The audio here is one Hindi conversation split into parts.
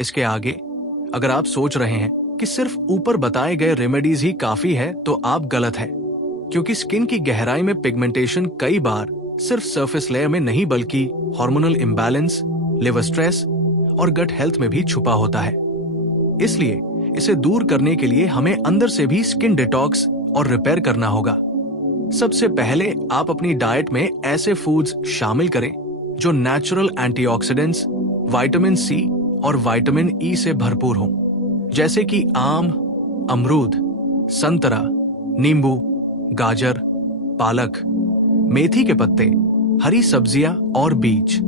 इसके आगे अगर आप सोच रहे हैं कि सिर्फ ऊपर बताए गए रेमेडीज ही काफी है तो आप गलत है, क्योंकि स्किन की गहराई में पिगमेंटेशन कई बार सिर्फ सरफेस लेयर में नहीं बल्कि हार्मोनल इम्बैलेंस, लिवर स्ट्रेस और गट हेल्थ में भी छुपा होता है। इसलिए इसे दूर करने के लिए हमें अंदर से भी स्किन डिटॉक्स और रिपेयर करना होगा। सबसे पहले आप अपनी डाइट में ऐसे फूड्स शामिल करें जो नेचुरल एंटीऑक्सीडेंट्स, विटामिन सी और विटामिन ई से भरपूर हों, जैसे कि आम, अमरूद, संतरा, नींबू, गाजर, पालक, मेथी के पत्ते, हरी सब्जियां और बीज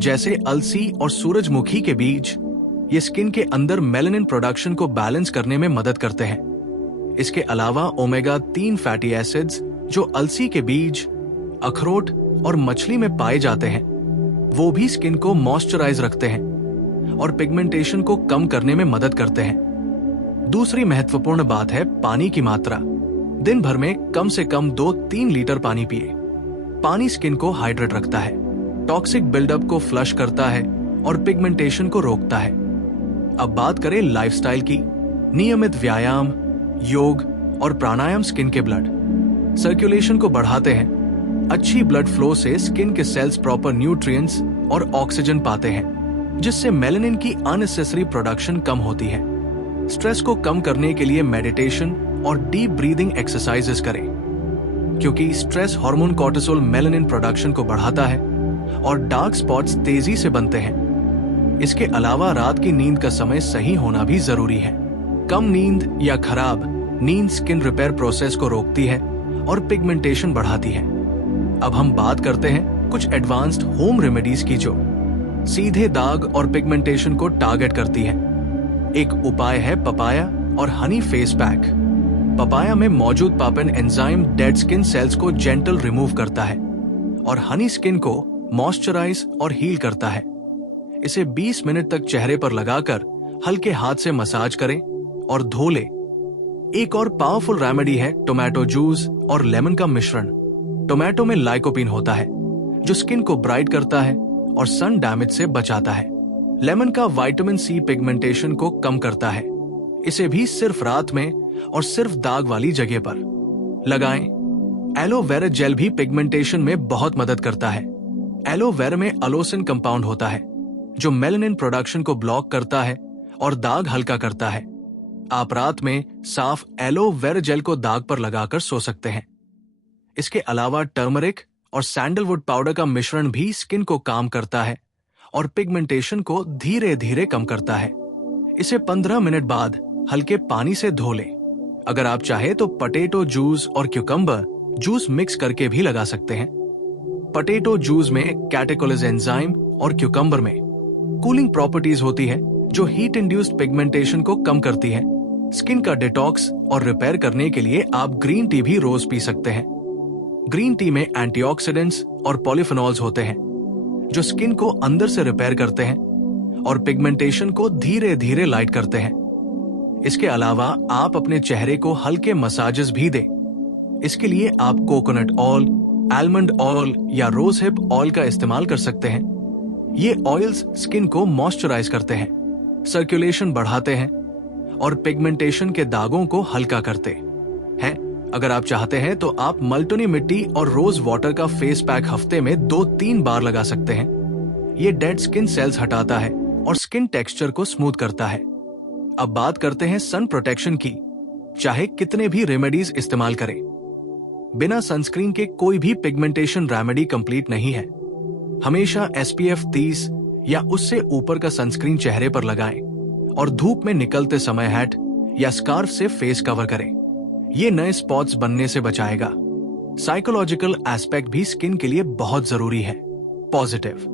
जैसे अलसी और सूरजमुखी के बीज। ये स्किन के अंदर मेलानिन प्रोडक्शन को बैलेंस करने में मदद करते हैं। इसके अलावा ओमेगा 3 फैटी एसिड्स जो अलसी के बीज, अखरोट और मछली में पाए जाते हैं, वो भी स्किन को मॉइस्चराइज रखते हैं और पिगमेंटेशन को कम करने में मदद करते हैं। दूसरी महत्वपूर्ण बात है पानी की मात्रा। दिन भर में कम से कम 2-3 लीटर पानी पिए। पानी स्किन को हाइड्रेट रखता है, टॉक्सिक बिल्डअप को फ्लश करता है और पिगमेंटेशन को रोकता है। अब बात करें लाइफस्टाइल की। नियमित व्यायाम, योग और प्राणायाम स्किन के ब्लड सर्कुलेशन को बढ़ाते हैं। अच्छी ब्लड फ्लो से स्किन के सेल्स प्रॉपर न्यूट्रिएंट्स और ऑक्सीजन पाते हैं, जिससे मेलानिन की अननेसेसरी प्रोडक्शन कम होती है। स्ट्रेस को कम करने के लिए मेडिटेशन और डीप ब्रीदिंग एक्सरसाइजेस करें, क्योंकि stress hormone cortisol melanin production को बढ़ाता है और डार्क स्पॉट्स तेजी से बनते हैं। इसके अलावा रात की नींद का समय सही होना भी जरूरी है। कम नींद या खराब नींद स्किन रिपेयर प्रोसेस को रोकती है और पिगमेंटेशन बढ़ाती है। अब हम बात करते हैं कुछ एडवांस्ड होम रेमेडीज की जो सीधे दाग और पिगमेंटेशन को टारगेट करती है। एक उपाय है पपाया और हनी फेस पैक। पपाया में मौजूद पापेन एंजाइम डेड स्किन सेल्स को जेंटल रिमूव करता है और हनी स्किन को मॉइस्चराइज और हील करता है। इसे 20 मिनट तक चेहरे पर लगाकर हल्के हाथ से मसाज करें और धो ले। एक और पावरफुल रेमेडी है टोमेटो जूस और लेमन का मिश्रण। टोमेटो में लाइकोपिन होता है जो स्किन को ब्राइट करता है और सन डैमेज से बचाता है। लेमन का विटामिन सी पिगमेंटेशन को कम करता है। इसे भी सिर्फ रात में और सिर्फ दाग वाली जगह पर लगाएं। एलोवेरा जेल भी पिगमेंटेशन में बहुत मदद करता है। एलोवेरा में अलोसिन कंपाउंड होता है जो मेलानिन प्रोडक्शन को ब्लॉक करता है और दाग हल्का करता है। आप रात में साफ एलोवेरा जेल को दाग पर लगाकर सो सकते हैं। इसके अलावा टर्मरिक और सैंडलवुड पाउडर का मिश्रण भी स्किन को काम करता है और पिगमेंटेशन को धीरे धीरे कम करता है। इसे 15 मिनट बाद हल्के पानी से धो लें। अगर आप चाहे तो पोटैटो जूस और क्यूकम्बर जूस मिक्स करके भी लगा सकते हैं। पोटैटो जूस में कैटेकोलिस एंजाइम और क्यूकम्बर में कूलिंग प्रॉपर्टीज होती है जो हीट इंड्यूस्ड पिगमेंटेशन को कम करती है। स्किन का डिटॉक्स और रिपेयर करने के लिए आप ग्रीन टी भी रोज पी सकते हैं। ग्रीन टी में एंटीऑक्सीडेंट्स और पॉलीफेनॉल्स होते हैं जो स्किन को अंदर से रिपेयर करते हैं और पिगमेंटेशन को धीरे धीरे लाइट करते हैं। इसके अलावा आप अपने चेहरे को हल्के मसाजेस भी दें। इसके लिए आप कोकोनट ऑयल, आलमंड ऑयल या रोज हिप ऑयल का इस्तेमाल कर सकते हैं। ये ऑयल्स स्किन को मॉइस्चराइज करते हैं, सर्कुलेशन बढ़ाते हैं और पिगमेंटेशन के दागों को हल्का करते हैं। अगर आप चाहते हैं तो आप मल्टोनी मिट्टी और रोज वाटर का फेस पैक हफ्ते में 2-3 बार लगा सकते हैं। ये डेड स्किन सेल्स हटाता है और स्किन टेक्सचर को स्मूथ करता है। अब बात करते हैं सन प्रोटेक्शन की। चाहे कितने भी रेमेडीज इस्तेमाल करें, बिना सनस्क्रीन के कोई भी पिगमेंटेशन रेमेडी कंप्लीट नहीं है। हमेशा SPF 30 या उससे ऊपर का सनस्क्रीन चेहरे पर लगाएं और धूप में निकलते समय हैट या स्कार्फ से फेस कवर करें। ये नए स्पॉट्स बनने से बचाएगा। साइकोलॉजिकल एस्पेक्ट भी स्किन के लिए बहुत जरूरी है। पॉजिटिव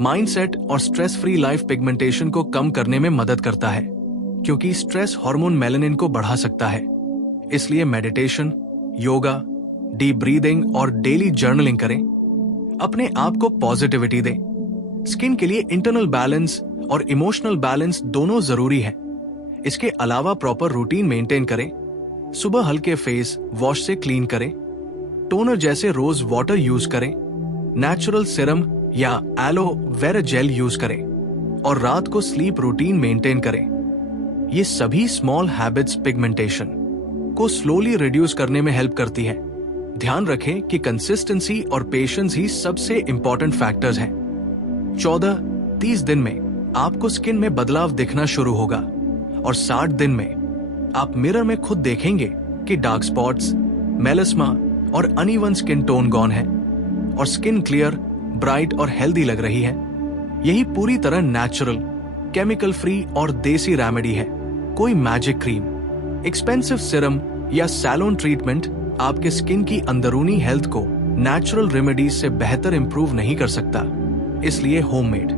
माइंडसेट और स्ट्रेस फ्री लाइफ पिगमेंटेशन को कम करने में मदद करता है, क्योंकि स्ट्रेस हार्मोन मेलानिन को बढ़ा सकता है। इसलिए मेडिटेशन, योगा, डीप ब्रीदिंग और डेली जर्नलिंग करें। अपने आप को पॉजिटिविटी दें। स्किन के लिए इंटरनल बैलेंस और इमोशनल बैलेंस दोनों जरूरी है। इसके अलावा प्रॉपर रूटीन मेंटेन करें। सुबह हल्के फेस वॉश से क्लीन करें। टोनर जैसे रोज वाटर यूज करें। नेचुरल सीरम या एलोवेरा जेल यूज करें और रात को स्लीप रूटीन मेंटेन करें। ये सभी स्मॉल हैबिट्स पिगमेंटेशन को स्लोली रिड्यूस करने में हेल्प करती है। ध्यान रखें कि कंसिस्टेंसी और पेशेंस ही सबसे इंपॉर्टेंट फैक्टर्स हैं। 14-30 दिन में आपको स्किन में बदलाव दिखना शुरू होगा और 60 दिन में आप मिरर में खुद देखेंगे कि डार्क स्पॉट्स, मेलास्मा और अनइवन स्किन टोन गॉन है और स्किन क्लियर, ब्राइट और हेल्दी लग रही है। यही पूरी तरह नेचुरल, केमिकल फ्री और देसी रेमेडी है। कोई मैजिक क्रीम, एक्सपेंसिव सिरम या सैलून ट्रीटमेंट आपके स्किन की अंदरूनी हेल्थ को नेचुरल रेमेडीज से बेहतर इंप्रूव नहीं कर सकता। इसलिए homemade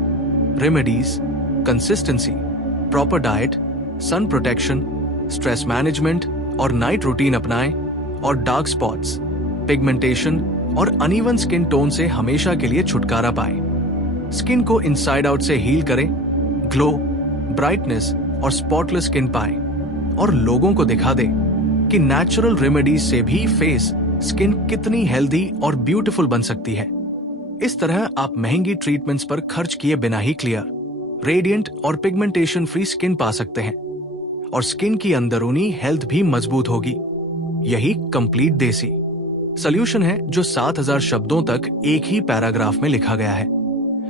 remedies, consistency, proper diet, sun protection, stress management और नाइट रूटीन अपनाएं और डार्क स्पॉट्स, पिगमेंटेशन और अनइवन स्किन टोन से हमेशा के लिए छुटकारा पाएं। स्किन को इनसाइड आउट से हील करें, ग्लो, ब्राइटनेस और स्पॉटलेस स्किन पाएं और लोगों को दिखा दें कि नेचुरल रेमेडीज से भी फेस, स्किन कितनी हेल्दी और ब्यूटीफुल बन सकती है। इस तरह आप महंगी ट्रीटमेंट्स पर खर्च किए बिना ही क्लियर, रेडिएंट और पिगमेंटेशन फ्री स्किन पा सकते हैं और स्किन की अंदरूनी हेल्थ भी मजबूत होगी। यही कंप्लीट देसी सॉल्यूशन है जो 7000 शब्दों तक एक ही पैराग्राफ में लिखा गया है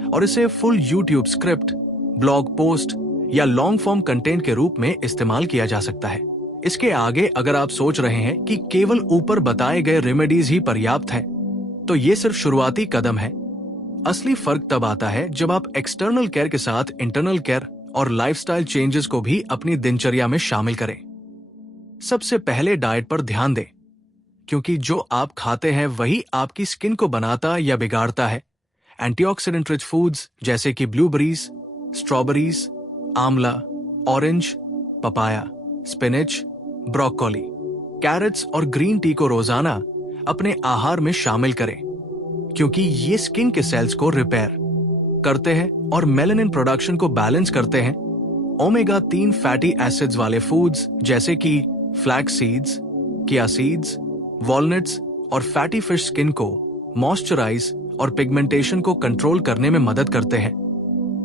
और इसे full YouTube script, blog post या लॉन्ग फॉर्म कंटेंट के रूप में इस्तेमाल किया जा सकता है। इसके आगे अगर आप सोच रहे हैं कि केवल ऊपर बताए गए रेमेडीज ही पर्याप्त है, तो ये सिर्फ शुरुआती कदम है। असली फर्क तब आता है जब आप एक्सटर्नल केयर के साथ इंटरनल केयर और लाइफस्टाइल चेंजेस को भी अपनी दिनचर्या में शामिल करें। सबसे पहले डाइट पर ध्यान दें, क्योंकि जो आप खाते हैं वही आपकी स्किन को बनाता या बिगाड़ता है। एंटीऑक्सीडेंट रिच फूड्स जैसे कि blueberries, strawberries, amla, orange, papaya, spinach, broccoli, carrots और ग्रीन टी को रोजाना अपने आहार में शामिल करें, क्योंकि ये स्किन के सेल्स को रिपेयर करते हैं और मेलानिन प्रोडक्शन को बैलेंस करते हैं। ओमेगा 3 फैटी एसिड्स वाले फूड्स जैसे कि flex seeds, chia seeds, walnuts और फैटी फिश स्किन को मॉइस्चराइज और पिगमेंटेशन को कंट्रोल करने में मदद करते हैं।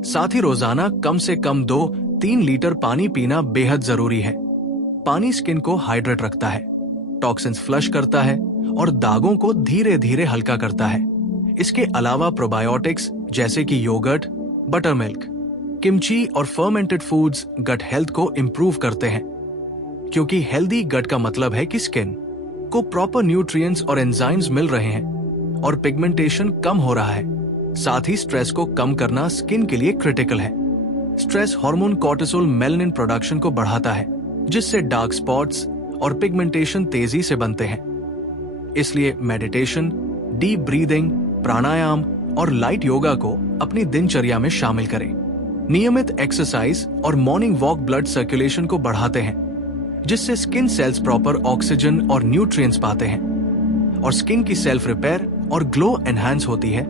साथ ही रोजाना कम से कम 2-3 लीटर पानी पीना बेहद जरूरी है। पानी स्किन को हाइड्रेट रखता है, टॉक्सिन्स फ्लश करता है और दागों को धीरे धीरे हल्का करता है। इसके अलावा प्रोबायोटिक्स जैसे कि योगर्ट, बटर मिल्क, किमची और फर्मेंटेड फूड्स गट हेल्थ को इंप्रूव करते हैं, क्योंकि हेल्दी गट का मतलब है कि स्किन को प्रॉपर न्यूट्रिएंट्स और एंजाइम्स मिल रहे हैं और पिगमेंटेशन कम हो रहा है। साथ ही स्ट्रेस को कम करना स्किन के लिए क्रिटिकल है। Stress hormone cortisol melanin production को बढ़ाता है, जिससे डार्क स्पॉट्स और पिगमेंटेशन तेजी से बनते हैं। इसलिए मेडिटेशन, डीप ब्रीदिंग, प्राणायाम और लाइट योगा को अपनी दिनचर्या में शामिल करें। नियमित एक्सरसाइज और मॉर्निंग वॉक ब्लड सर्कुलेशन को बढ़ाते हैं, जिससे स्किन सेल्स प्रॉपर ऑक्सीजन और न्यूट्रिएंट्स पाते हैं और स्किन की सेल्फ रिपेयर और ग्लो एनहांस होती है।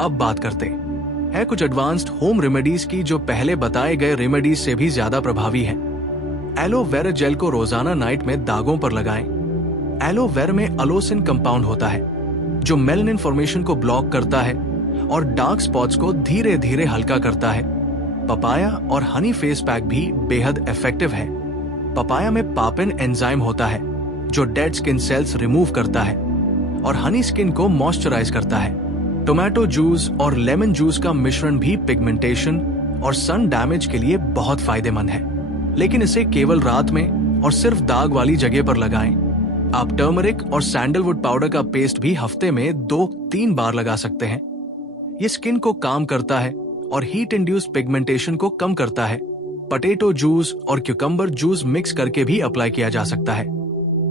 अब बात करते हैं कुछ एडवांस्ड होम रेमेडीज की जो पहले बताए गए रेमेडीज से भी ज्यादा प्रभावी है। एलोवेरा जेल को रोजाना नाइट में दागों पर लगाएं। एलोवेरा में अलोसिन कंपाउंड होता है जो मेलानिन फॉर्मेशन को ब्लॉक करता है और डार्क स्पॉट्स को धीरे धीरे हल्का करता है। पपाया और हनी फेस पैक भी बेहद इफेक्टिव है। पपाया में पापिन एंजाइम होता है जो डेड स्किन सेल्स रिमूव करता है और हनी स्किन को मॉइस्चराइज करता है। टोमेटो जूस और लेमन जूस का मिश्रण भी पिगमेंटेशन और सन डैमेज के लिए बहुत फायदेमंद है, लेकिन इसे केवल रात में और सिर्फ दाग वाली जगह पर लगाएं। आप टर्मरिक और सैंडलवुड पाउडर का पेस्ट भी हफ्ते में 2-3 बार लगा सकते हैं। ये स्किन को काम करता है और हीट इंड्यूस्ड पिगमेंटेशन को कम करता है। पटेटो जूस और क्यूकम्बर जूस मिक्स करके भी अप्लाई किया जा सकता है।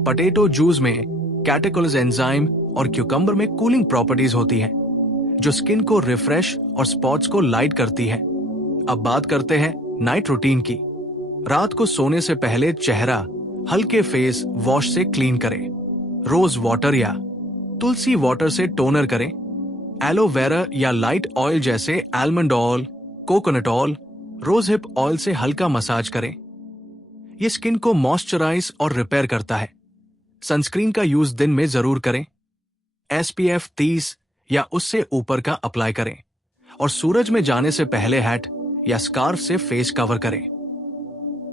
पटेटो जूस में कैटेकोलिस एंजाइम और क्यूकम्बर में कूलिंग प्रॉपर्टीज होती हैं, जो स्किन को रिफ्रेश और स्पॉट्स को लाइट करती है। अब बात करते हैं नाइट रूटीन की। रात को सोने से पहले चेहरा हल्के फेस वॉश से क्लीन करें। रोज वाटर या तुलसी वाटर से टोनर करें। एलोवेरा या लाइट ऑयल जैसे almond oil, coconut oil, rose hip oil से हल्का मसाज करें। यह स्किन को मॉइस्चराइज और रिपेयर करता है। सनस्क्रीन का यूज दिन में जरूर करें। SPF 30 या उससे ऊपर का अप्लाई करें और सूरज में जाने से पहले हैट या स्कार्फ से फेस कवर करें।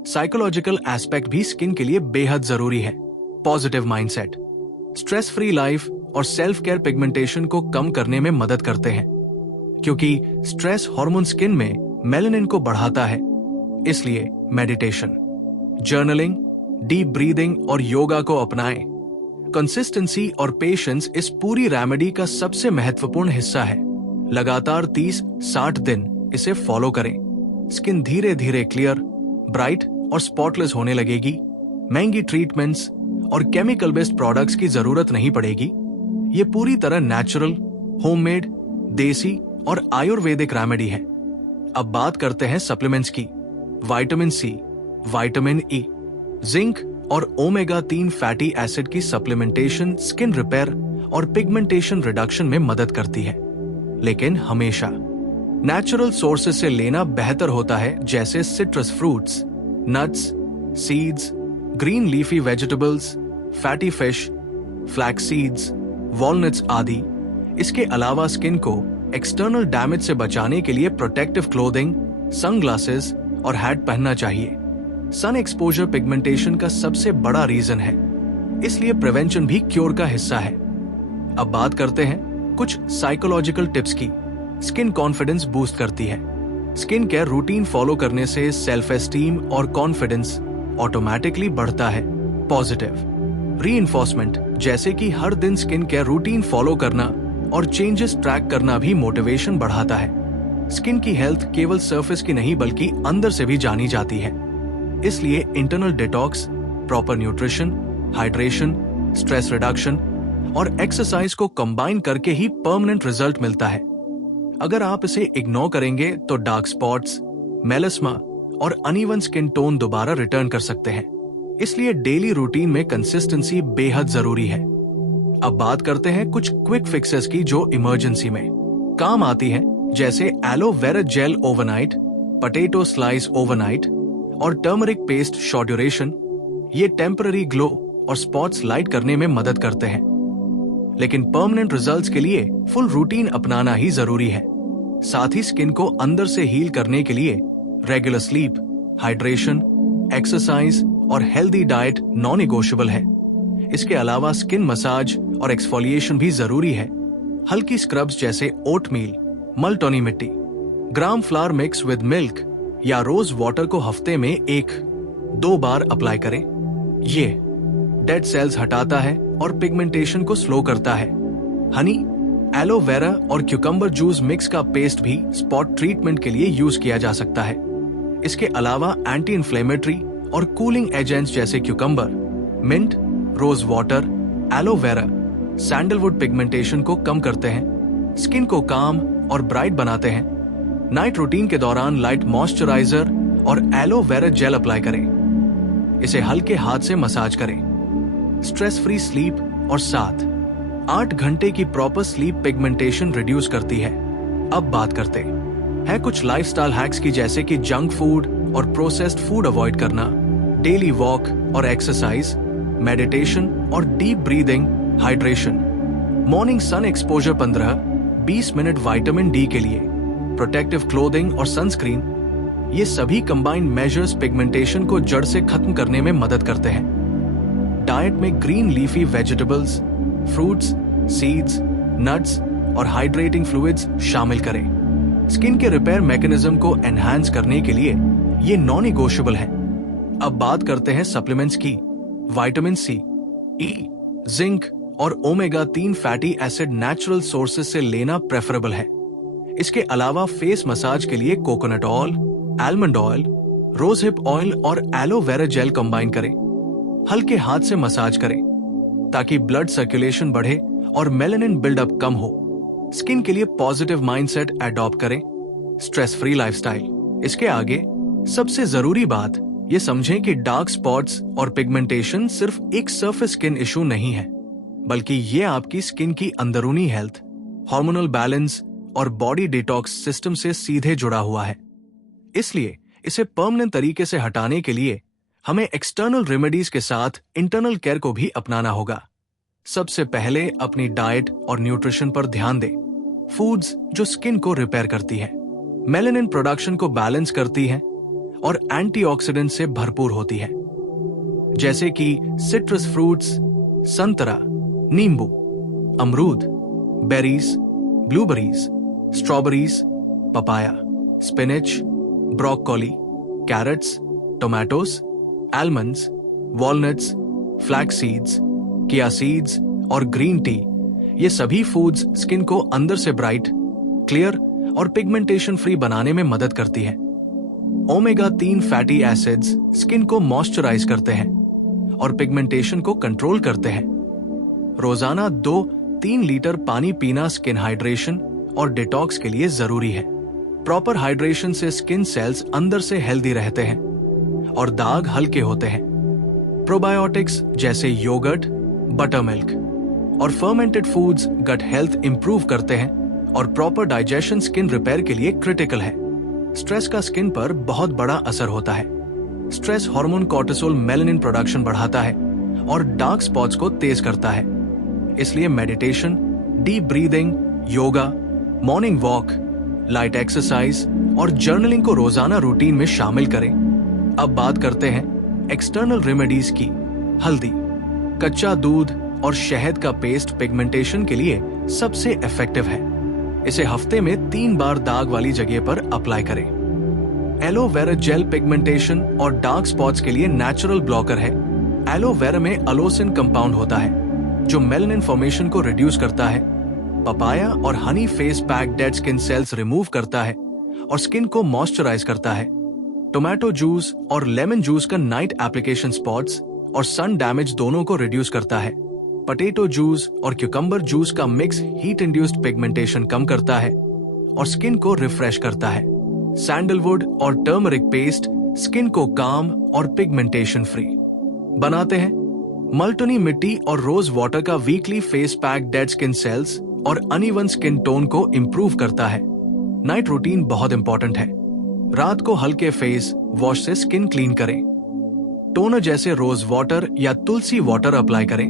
साइकोलॉजिकल एस्पेक्ट भी स्किन के लिए बेहद जरूरी है। Positive mindset, stress free life और सेल्फ केयर पिगमेंटेशन को कम करने में मदद करते हैं, क्योंकि स्ट्रेस हार्मोन स्किन में मेलानिन को बढ़ाता है। इसलिए मेडिटेशन, जर्नलिंग, डीप ब्रीदिंग और योगा को अपनाएं। कंसिस्टेंसी और पेशेंस इस पूरी रेमेडी का सबसे महत्वपूर्ण हिस्सा है। लगातार 30-60 दिन इसे फॉलो करें। स्किन धीरे धीरे क्लियर, ब्राइट और स्पॉटलेस होने लगेगी। महंगी ट्रीटमेंट्स और केमिकल बेस्ड प्रोडक्ट्स की जरूरत नहीं पड़ेगी। ये पूरी तरह नेचुरल, होममेड, देसी और आयुर्वेदिक रेमेडी है। अब बात करते हैं सप्लीमेंट्स की। Vitamin C, vitamin E, zinc और ओमेगा 3 फैटी एसिड की सप्लीमेंटेशन स्किन रिपेयर और पिगमेंटेशन रिडक्शन में मदद करती है, लेकिन हमेशा नेचुरल सोर्सेज से लेना बेहतर होता है, जैसे citrus fruits, nuts, seeds, green leafy vegetables, fatty fish, flax seeds, walnuts आदि। इसके अलावा स्किन को एक्सटर्नल डैमेज से बचाने के लिए प्रोटेक्टिव क्लोथिंग, सनग्लासेस और हैट पहनना चाहिए। सन एक्सपोजर पिगमेंटेशन का सबसे बड़ा रीजन है, इसलिए प्रिवेंशन भी क्योर का हिस्सा है। अब बात करते हैं कुछ साइकोलॉजिकल टिप्स की। स्किन कॉन्फिडेंस बूस्ट करती है। स्किन केयर रूटीन फॉलो करने से सेल्फ एस्टीम और कॉन्फिडेंस ऑटोमेटिकली बढ़ता है। पॉजिटिव रीइंफोर्समेंट, जैसे कि हर दिन स्किन केयर रूटीन फॉलो करना और चेंजेस ट्रैक करना भी मोटिवेशन बढ़ाता है। स्किन की हेल्थ केवल सरफेस की नहीं बल्कि अंदर से भी जानी जाती है। इसलिए internal detox, proper nutrition, hydration, stress reduction और एक्सरसाइज को कंबाइन करके ही परमानेंट रिजल्ट मिलता है। अगर आप इसे इग्नोर करेंगे तो डार्क स्पॉट्स, मेलास्मा और अनइवन स्किन टोन दोबारा रिटर्न कर सकते हैं। इसलिए डेली रूटीन में कंसिस्टेंसी बेहद जरूरी है। अब बात करते हैं कुछ क्विक फिक्सेस की जो इमरजेंसी में काम आती है, जैसे aloe vera gel overnight, potato slice overnight और टर्मरिक पेस्ट शॉर्ट ड्यूरेशन। ये टेम्पररी ग्लो और स्पॉट्स लाइट करने में मदद करते हैं, लेकिन परमानेंट रिजल्ट्स के लिए फुल रूटीन अपनाना ही जरूरी है। साथ ही स्किन को अंदर से हील करने के लिए रेगुलर स्लीप, हाइड्रेशन, एक्सरसाइज और हेल्दी डाइट नॉन नेगोशिएबल है। इसके अलावा स्किन मसाज और एक्सफोलिएशन भी जरूरी है। हल्की स्क्रब्स जैसे ओटमील, मलटोनी मिट्टी, ग्राम फ्लावर मिक्स विद मिल्क या रोज वाटर को हफ्ते में 1-2 बार अप्लाई करें। ये डेड सेल्स हटाता है और पिगमेंटेशन को स्लो करता है। हनी, एलोवेरा और क्यूकम्बर जूस मिक्स का पेस्ट भी स्पॉट ट्रीटमेंट के लिए यूज किया जा सकता है। इसके अलावा एंटी इन्फ्लेमेटरी और कूलिंग एजेंट्स जैसे cucumber, mint, rose water, aloe vera, sandalwood pigmentation को कम करते हैं, स्किन को काम और ब्राइट बनाते हैं। नाइट रूटीन के दौरान लाइट मॉइस्चराइजर और एलोवेरा जेल अप्लाई करें। इसे हल्के हाथ से मसाज करें। स्ट्रेस फ्री स्लीप और 7-8 घंटे की प्रॉपर स्लीप पिगमेंटेशन रिड्यूस करती है। अब बात करते हैं कुछ लाइफस्टाइल हैक्स की, जैसे कि जंक फूड और प्रोसेस्ड फूड अवॉइड करना, डेली वॉक और एक्सरसाइज, मेडिटेशन और deep breathing, hydration, morning sun exposure 15-20 minute vitamin D के लिए, प्रोटेक्टिव क्लोथिंग और सनस्क्रीन। ये सभी कंबाइंड मेजर्स पिगमेंटेशन को जड़ से खत्म करने में मदद करते हैं। डाइट में green leafy vegetables, fruits, seeds, nuts और हाइड्रेटिंग फ्लूइड्स शामिल करें। स्किन के रिपेयर मैकेनिज्म को एनहांस करने के लिए ये नॉन नेगोशिएबल है। अब बात करते हैं सप्लीमेंट्स की। विटामिन सी, ई, जिंक और omega 3 fatty acid natural sources से लेना प्रेफरेबल है। इसके अलावा फेस मसाज के लिए coconut oil, almond oil, rosehip oil और एलोवेरा जेल कंबाइन करें। हल्के हाथ से मसाज करें ताकि ब्लड सर्कुलेशन बढ़े और मेलानिन बिल्डअप कम हो। स्किन के लिए पॉजिटिव माइंडसेट अडॉप्ट करें। Stress free lifestyle. इसके आगे सबसे जरूरी बात ये समझें कि डार्क स्पॉट्स और पिगमेंटेशन सिर्फ एक सरफेस स्किन इशू नहीं है, बल्कि ये आपकी स्किन की अंदरूनी हेल्थ, हार्मोनल बैलेंस और बॉडी डिटॉक्स सिस्टम से सीधे जुड़ा हुआ है। इसलिए इसे परमानेंट तरीके से हटाने के लिए हमें एक्सटर्नल रेमेडीज के साथ इंटरनल केयर को भी अपनाना होगा। सबसे पहले अपनी डाइट और न्यूट्रिशन पर ध्यान दें। फूड्स जो स्किन को रिपेयर करती है, मेलानिन प्रोडक्शन को बैलेंस करती है और एंटीऑक्सीडेंट से भरपूर होती है, जैसे कि सिट्रस फ्रूट्स, संतरा, नींबू, अमरूद, berries, blueberries, strawberries, papaya, spinach, broccoli, carrots, tomatoes, almonds, walnuts, flax seeds, chia seeds और ग्रीन टी, ये सभी फूड्स स्किन को अंदर से ब्राइट, क्लियर और पिगमेंटेशन फ्री बनाने में मदद करती है। ओमेगा 3 फैटी एसिड्स स्किन को मॉइस्चराइज करते हैं और पिगमेंटेशन को कंट्रोल करते हैं। रोजाना 2-3 लीटर पानी पीना स्किन हाइड्रेशन और डिटॉक्स के लिए जरूरी है। प्रॉपर हाइड्रेशन से स्किन सेल्स अंदर से हेल्दी रहते हैं और दाग हल्के होते हैं। प्रोबायोटिक्स जैसे योगर्ट, बटर मिल्क और fermented foods gut health improve करते हैं और प्रॉपर डाइजेशन स्किन रिपेयर के लिए क्रिटिकल है। स्ट्रेस का स्किन पर बहुत बड़ा असर होता है। Stress hormone cortisol melanin production बढ़ाता है और डार्क स्पॉट्स को तेज करता है। इसलिए meditation, deep breathing, yoga, morning walk, light exercise और जर्नलिंग को रोजाना रूटीन में शामिल करें। अब बात करते हैं एक्सटर्नल रेमेडीज की। हल्दी, कच्चा दूध और शहद का पेस्ट पिगमेंटेशन के लिए सबसे इफेक्टिव है। इसे हफ्ते में 3 बार दाग वाली जगह पर अप्लाई करें। एलोवेरा जेल पिगमेंटेशन और डार्क स्पॉट्स के लिए नेचुरल ब्लॉकर है। एलोवेरा में अलोसिन कंपाउंड होता है जो मेलानिन फॉर्मेशन को रिड्यूस करता है। पपाया और Honey face pack dead skin cells remove करता है और स्किन को मॉइस्चराइज करता है। टोमेटो जूस और लेमन जूस का नाइट एप्लीकेशन स्पॉट्स और सन डैमेज दोनों को रिड्यूस करता है। पोटैटो जूस और क्यूकम्बर जूस का मिक्स हीट इंड्यूस्ड पिगमेंटेशन कम करता है और स्किन को रिफ्रेश करता है। सैंडलवुड और टर्मरिक पेस्ट स्किन को काम और पिगमेंटेशन फ्री बनाते हैं। मल्टनी मिट्टी और रोज वाटर का weekly face pack dead skin cells और अनइवन स्किन टोन को इंप्रूव करता है। नाइट रूटीन बहुत इंपॉर्टेंट है। रात को हल्के फेस वॉश से स्किन क्लीन करें। टोनर जैसे रोज वाटर या तुलसी वाटर अप्लाई करें।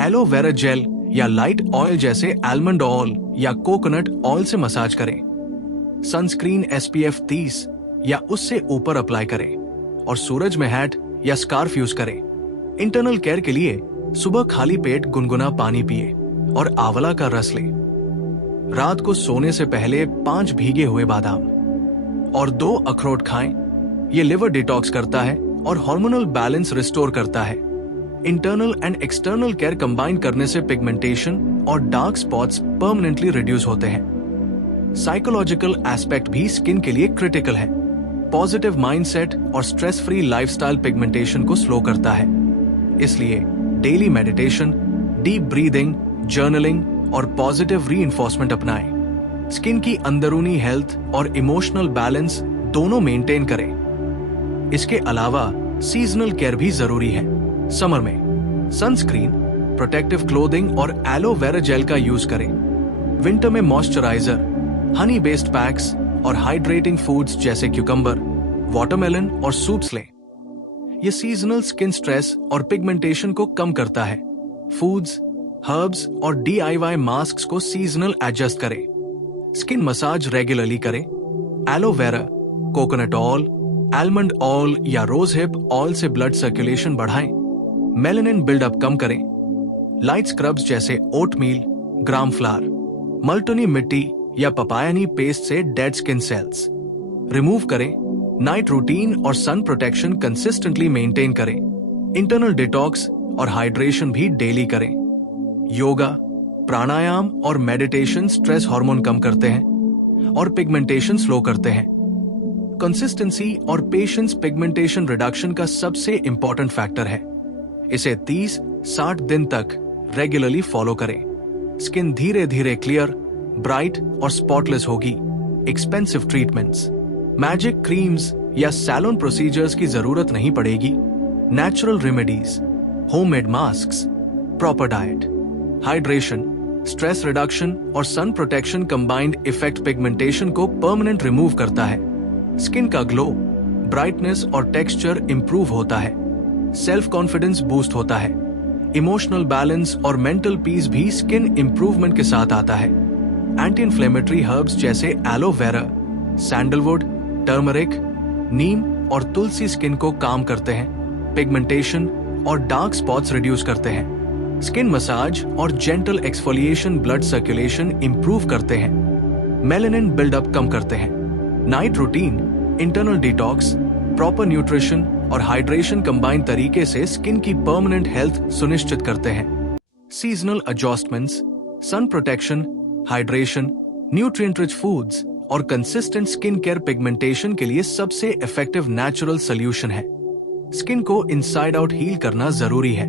एलोवेरा जेल या लाइट ऑयल जैसे आलमंड ऑयल या कोकोनट ऑयल से मसाज करें। सनस्क्रीन SPF 30 या उससे ऊपर अप्लाई करें और सूरज में हैट या स्कार्फ यूज करें। इंटरनल केयर के लिए सुबह खाली पेट गुनगुना पानी पिए और आंवला का रस लें। रात को सोने से पहले 5 भीगे हुए बादाम और 2 अखरोट खाएं। ये लिवर डिटॉक्स करता है और हार्मोनल बैलेंस रिस्टोर करता है। Internal and external care combine करने से पिगमेंटेशन और डार्क स्पॉट्स परमानेंटली रिड्यूस होते हैं। साइकोलॉजिकल एस्पेक्ट भी स्किन के लिए क्रिटिकल है। पॉजिटिव माइंडसेट और स्ट्रेस फ्री लाइफस्टाइल पिगमेंटेशन को स्लो करता है। इसलिए daily meditation, deep breathing, journaling और पॉजिटिव रीइंफोर्समेंट अपनाएं। स्किन की अंदरूनी हेल्थ और इमोशनल बैलेंस दोनों मेंटेन करें। इसके अलावा सीजनल केयर भी जरूरी है। समर में सनस्क्रीन, प्रोटेक्टिव क्लोथिंग और एलोवेरा जेल का यूज करें। विंटर में मॉइस्चराइजर, हनी बेस्ड पैक्स और हाइड्रेटिंग फूड्स जैसे क्यूकम्बर, वाटरमेलन और सूप्स लें। ये सीजनल स्किन स्ट्रेस और पिगमेंटेशन को कम करता है। फूड्स, हर्ब्स और DIY मास्क को सीजनल एडजस्ट करें। स्किन मसाज रेगुलरली करें। Aloe vera, coconut oil, almond oil या रोज हिप ऑयल से ब्लड सर्कुलेशन बढ़ाएं। मेलानिन बिल्डअप कम करें। लाइट स्क्रब्स जैसे ओटमील, ग्राम फ्लावर, मल्टनी मिट्टी या पपायानी पेस्ट से डेड स्किन सेल्स रिमूव करें। नाइट रूटीन और सन प्रोटेक्शन कंसिस्टेंटली मेंटेन करें। इंटरनल डिटॉक्स और हाइड्रेशन भी डेली करें। योगा, प्राणायाम और मेडिटेशन स्ट्रेस हार्मोन कम करते हैं और पिगमेंटेशन स्लो करते हैं। कंसिस्टेंसी और पेशेंस पिगमेंटेशन रिडक्शन का सबसे इंपॉर्टेंट फैक्टर है। इसे 30-60 दिन तक रेगुलरली फॉलो करें। स्किन धीरे धीरे क्लियर, ब्राइट और स्पॉटलेस होगी। एक्सपेंसिव ट्रीटमेंट्स, मैजिक क्रीम्स या सैलून प्रोसीजर्स की जरूरत नहीं पड़ेगी। Natural remedies, homemade masks, proper diet, hydration, stress reduction और sun protection combined effect pigmentation को परमानेंट रिमूव करता है। स्किन का ग्लो, ब्राइटनेस और टेक्सचर इंप्रूव होता है। सेल्फ कॉन्फिडेंस बूस्ट होता है। इमोशनल बैलेंस और मेंटल पीस भी स्किन इंप्रूवमेंट के साथ आता है। एंटी इन्फ्लेमेटरी हर्ब्स जैसे एलोवेरा, सैंडलवुड, टर्मरिक, नीम और तुलसी स्किन को काम करते हैं, पिगमेंटेशन और डार्क स्पॉट्स रिड्यूस करते हैं। स्किन मसाज और gentle exfoliation blood circulation improve करते हैं, मेलानिन बिल्डअप कम करते हैं। Night routine, internal detox, proper nutrition और हाइड्रेशन कंबाइन तरीके से स्किन की परमानेंट हेल्थ सुनिश्चित करते हैं। Seasonal adjustments, sun protection, hydration, nutrient rich foods और कंसिस्टेंट स्किन केयर पिगमेंटेशन के लिए सबसे इफेक्टिव नेचुरल सॉल्यूशन है। स्किन को इनसाइड आउट हील करना जरूरी है।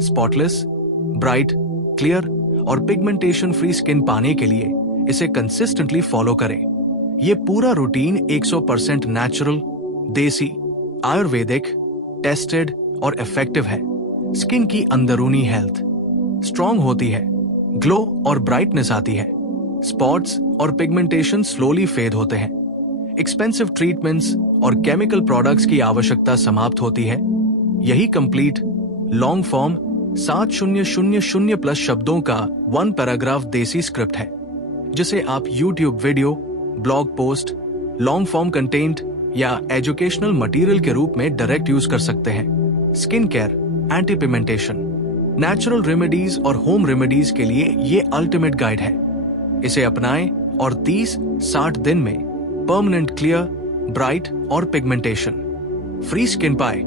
स्पॉटलेस, ब्राइट, क्लियर और पिगमेंटेशन फ्री स्किन पाने के लिए इसे कंसिस्टेंटली फॉलो करें। ये पूरा रूटीन 100% नेचुरल, देसी, आयुर्वेदिक, टेस्टेड और इफेक्टिव है। स्किन की अंदरूनी हेल्थ स्ट्रॉन्ग होती है, ग्लो और ब्राइटनेस आती है, स्पॉट्स और पिगमेंटेशन स्लोली फेड होते हैं, एक्सपेंसिव ट्रीटमेंट्स और केमिकल प्रोडक्ट्स की आवश्यकता समाप्त होती है। यही कंप्लीट लॉन्ग फॉर्म 7000+ शब्दों का 1 पैराग्राफ देसी स्क्रिप्ट है, जिसे आप YouTube video, blog post, long form content या एजुकेशनल मटेरियल के रूप में डायरेक्ट यूज कर सकते हैं। Skin care, anti pigmentation, natural remedies और होम रेमेडीज के लिए ये अल्टीमेट गाइड है। इसे अपनाएं और 30-60 दिन में परमानेंट क्लियर, ब्राइट और पिगमेंटेशन फ्री स्किन पाए।